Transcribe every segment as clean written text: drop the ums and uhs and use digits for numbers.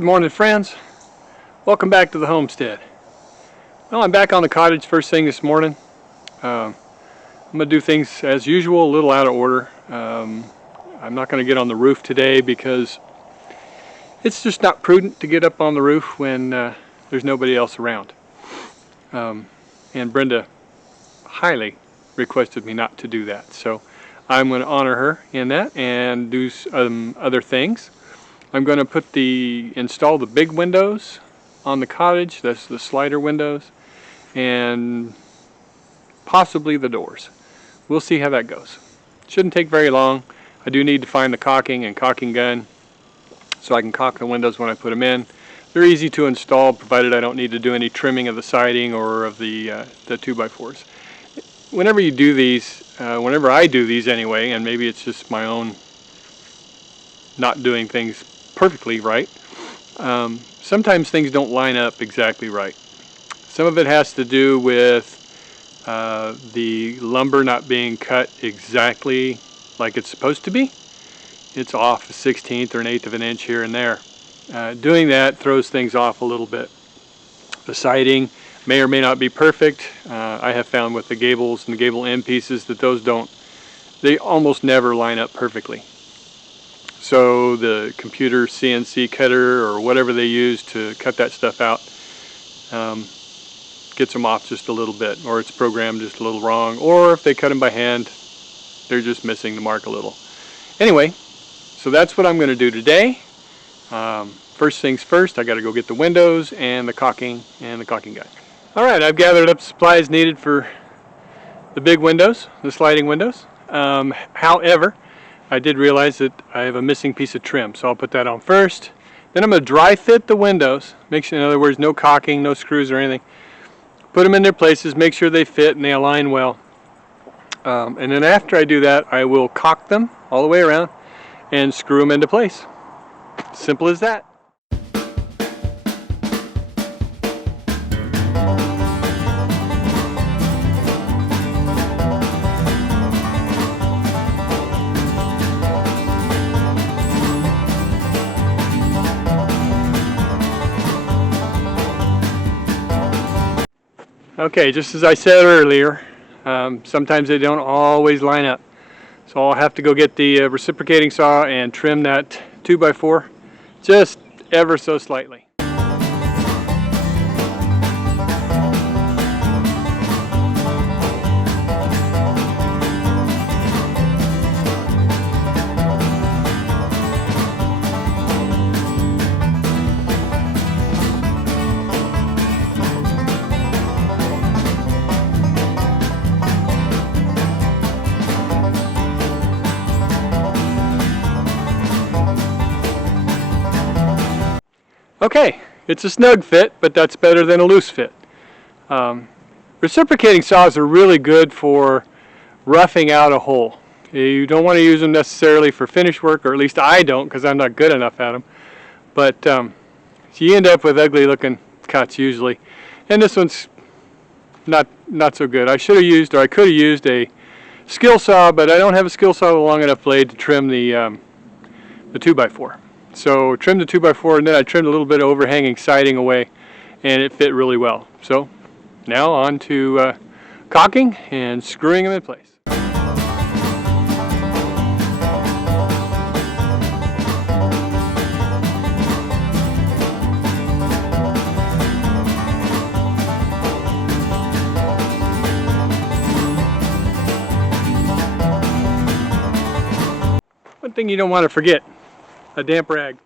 Good morning, friends. Welcome back to the homestead. Well, I'm back on the cottage first thing this morning. I'm going to do things as usual, a little out of order. I'm not going to get on the roof today because it's just not prudent to get up on the roof when there's nobody else around. And Brenda highly requested me not to do that. So I'm going to honor her in that and do other things. I'm going to install the big windows on the cottage. That's the slider windows, and possibly the doors. We'll see how that goes. Shouldn't take very long. I do need to find the caulking and caulking gun so I can caulk the windows when I put them in. They're easy to install, provided I don't need to do any trimming of the siding or of the 2x4s. Whenever you do these, whenever I do these anyway, and maybe it's just my own not doing things perfectly right, sometimes things don't line up exactly right. Some of it has to do with the lumber not being cut exactly like it's supposed to be. It's off a 1/16 or an 1/8 of an inch here and there. Doing that throws things off a little bit. The siding may or may not be perfect. I have found with the gables and the gable end pieces that they almost never line up perfectly. So the computer CNC cutter or whatever they use to cut that stuff out gets them off just a little bit, or it's programmed just a little wrong, or if they cut them by hand, they're just missing the mark a little. Anyway, so that's what I'm going to do today. First things first, I got to go get the windows and the caulking guy. All right, I've gathered up supplies needed for the big windows, the sliding windows. However, I did realize that I have a missing piece of trim, so I'll put that on first. Then I'm going to dry fit the windows. Make sure, in other words, no caulking, no screws or anything. Put them in their places, make sure they fit and they align well. And then after I do that, I will caulk them all the way around and screw them into place. Simple as that. Okay, just as I said earlier, sometimes they don't always line up. So I'll have to go get the reciprocating saw and trim that 2x4 just ever so slightly. Okay, it's a snug fit, but that's better than a loose fit. Reciprocating saws are really good for roughing out a hole. You don't want to use them necessarily for finish work, or at least I don't, because I'm not good enough at them. But you end up with ugly looking cuts usually. And this one's not so good. I should have used, or I could have used a skill saw, but I don't have a skill saw with a long enough blade to trim the 2x4. So trimmed the 2x4, and then I trimmed a little bit of overhanging siding away, and it fit really well. So now on to caulking and screwing them in place. One thing you don't want to forget: a damp rag.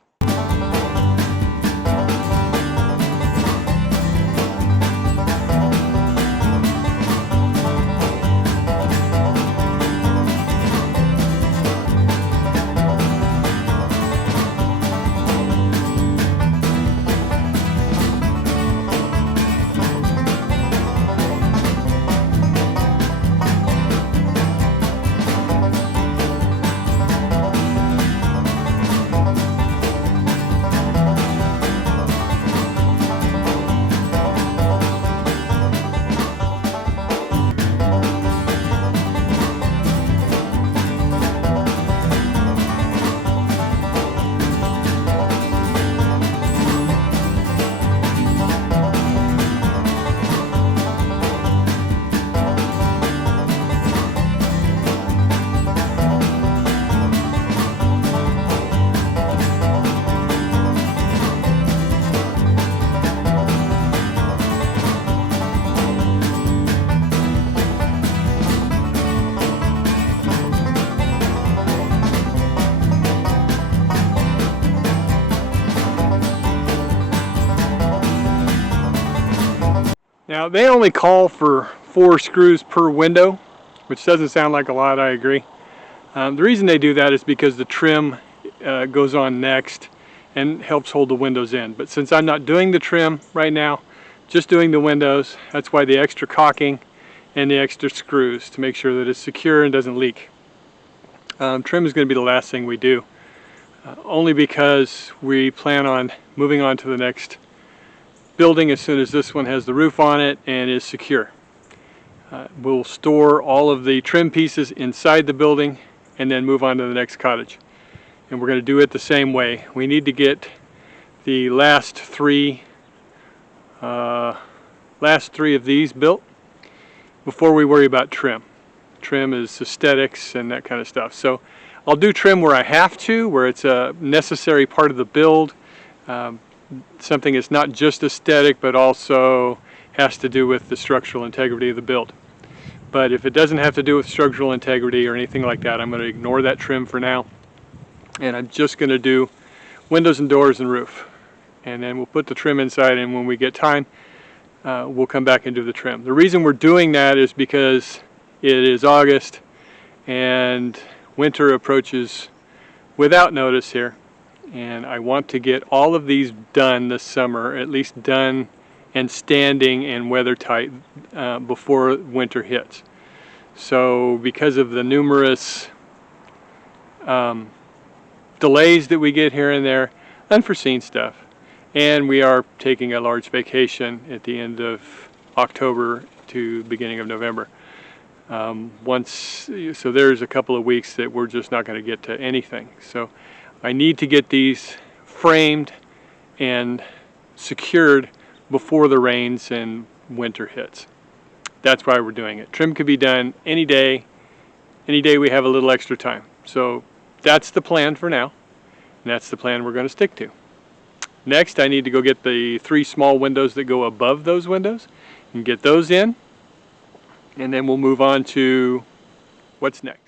Now they only call for 4 screws per window, which doesn't sound like a lot, I agree. The reason they do that is because the trim goes on next and helps hold the windows in. But since I'm not doing the trim right now, just doing the windows, that's why the extra caulking and the extra screws to make sure that it's secure and doesn't leak. Trim is going to be the last thing we do, only because we plan on moving on to the next building as soon as this one has the roof on it and is secure. We'll store all of the trim pieces inside the building and then move on to the next cottage. And we're going to do it the same way. We need to get the last three of these built before we worry about trim. Trim is aesthetics and that kind of stuff. So I'll do trim where I have to, where it's a necessary part of the build. Something that's not just aesthetic but also has to do with the structural integrity of the build. But if it doesn't have to do with structural integrity or anything like that, I'm going to ignore that trim for now. And I'm just going to do windows and doors and roof. And then we'll put the trim inside, and when we get time, we'll come back and do the trim. The reason we're doing that is because it is August and winter approaches without notice here. And I want to get all of these done this summer, at least done and standing and weather tight before winter hits. So because of the numerous delays that we get here and there, unforeseen stuff, and we are taking a large vacation at the end of October to beginning of November. So there's a couple of weeks that we're just not going to get to anything. So I need to get these framed and secured before the rains and winter hits. That's why we're doing it. Trim could be done any day we have a little extra time. So that's the plan for now, and that's the plan we're going to stick to. Next, I need to go get the 3 small windows that go above those windows and get those in, and then we'll move on to what's next.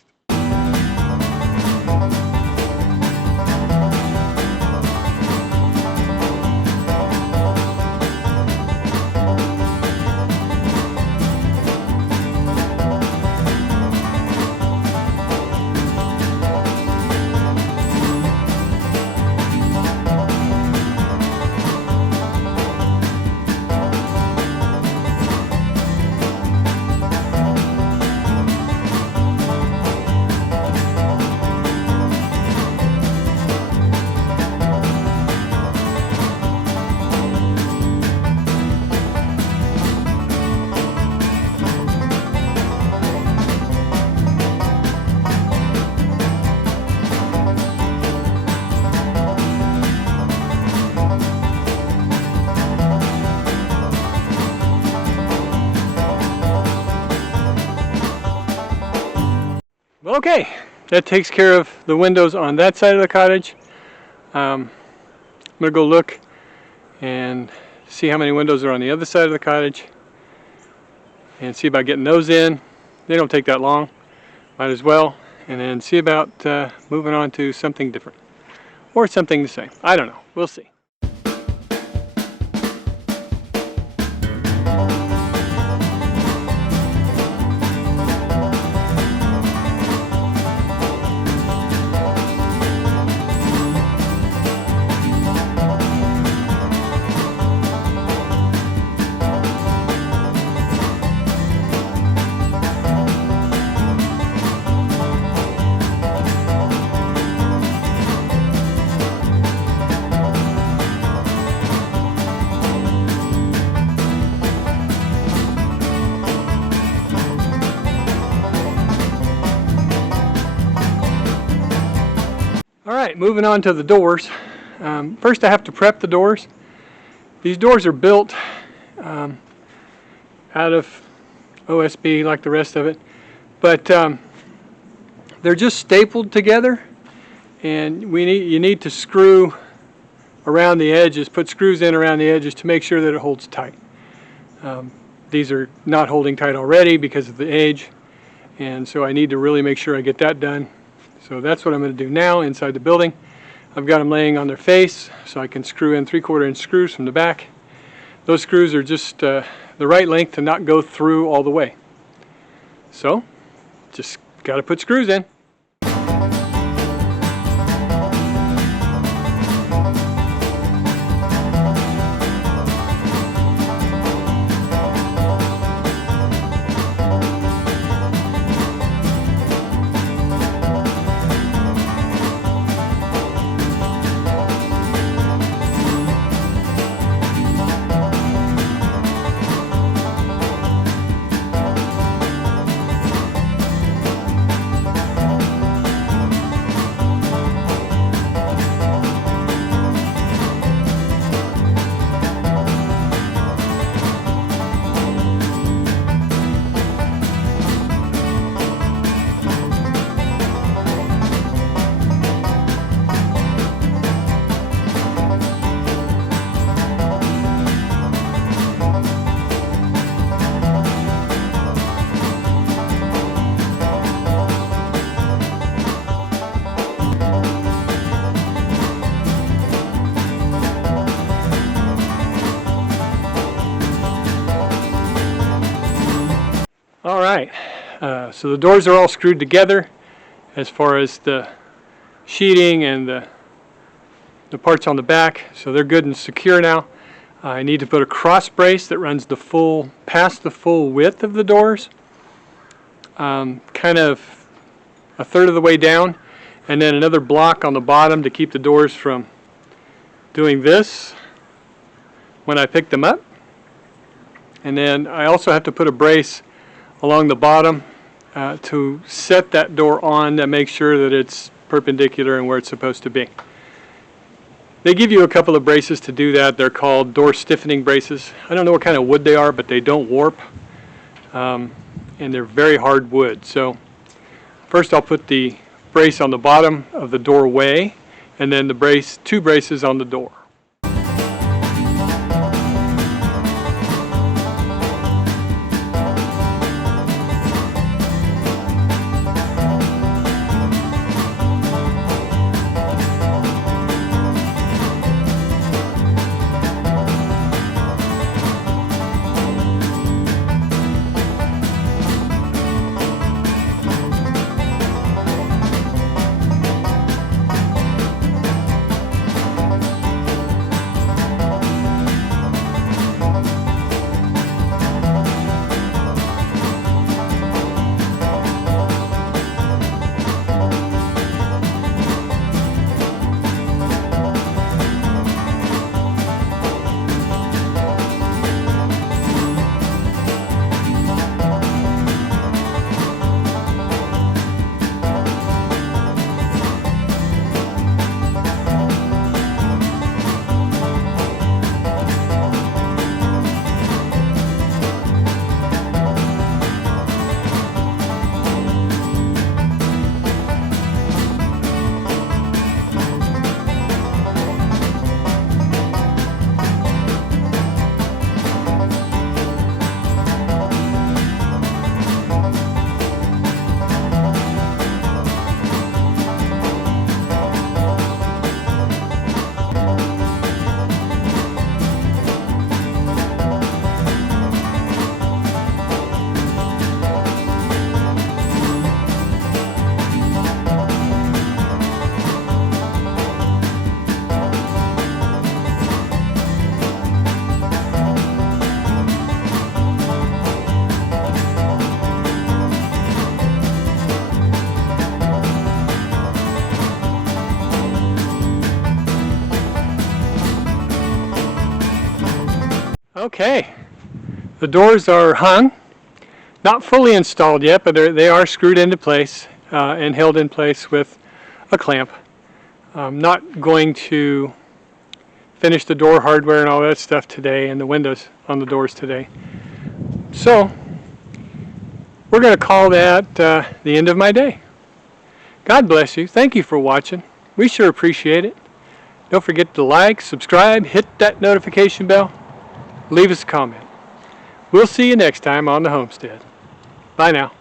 Okay, that takes care of the windows on that side of the cottage. I'm going to go look and see how many windows are on the other side of the cottage and see about getting those in. They don't take that long, might as well, and then see about moving on to something different or something the same. I don't know, we'll see. Alright, moving on to the doors. First I have to prep the doors. These doors are built out of OSB like the rest of it, but they're just stapled together, and you need to screw around the edges, put screws in around the edges to make sure that it holds tight. These are not holding tight already because of the age, and so I need to really make sure I get that done. So that's what I'm going to do now inside the building. I've got them laying on their face so I can screw in 3/4 inch screws from the back. Those screws are just the right length to not go through all the way. So just got to put screws in. All right, so the doors are all screwed together as far as the sheeting and the parts on the back, so they're good and secure now. I need to put a cross brace that runs past the full width of the doors, kind of a third of the way down, and then another block on the bottom to keep the doors from doing this when I pick them up. And then I also have to put a brace along the bottom to set that door on to make sure that it's perpendicular and where it's supposed to be. They give you a couple of braces to do that. They're called door stiffening braces. I don't know what kind of wood they are, but they don't warp, and they're very hard wood. So first I'll put the brace on the bottom of the doorway, and then two braces on the door. Okay, the doors are hung, not fully installed yet, but they are screwed into place and held in place with a clamp. I'm not going to finish the door hardware and all that stuff today, and the windows on the doors today. So we're going to call that the end of my day. God bless you. Thank you for watching. We sure appreciate it. Don't forget to like, subscribe, hit that notification bell, leave us a comment. We'll see you next time on the homestead. Bye now.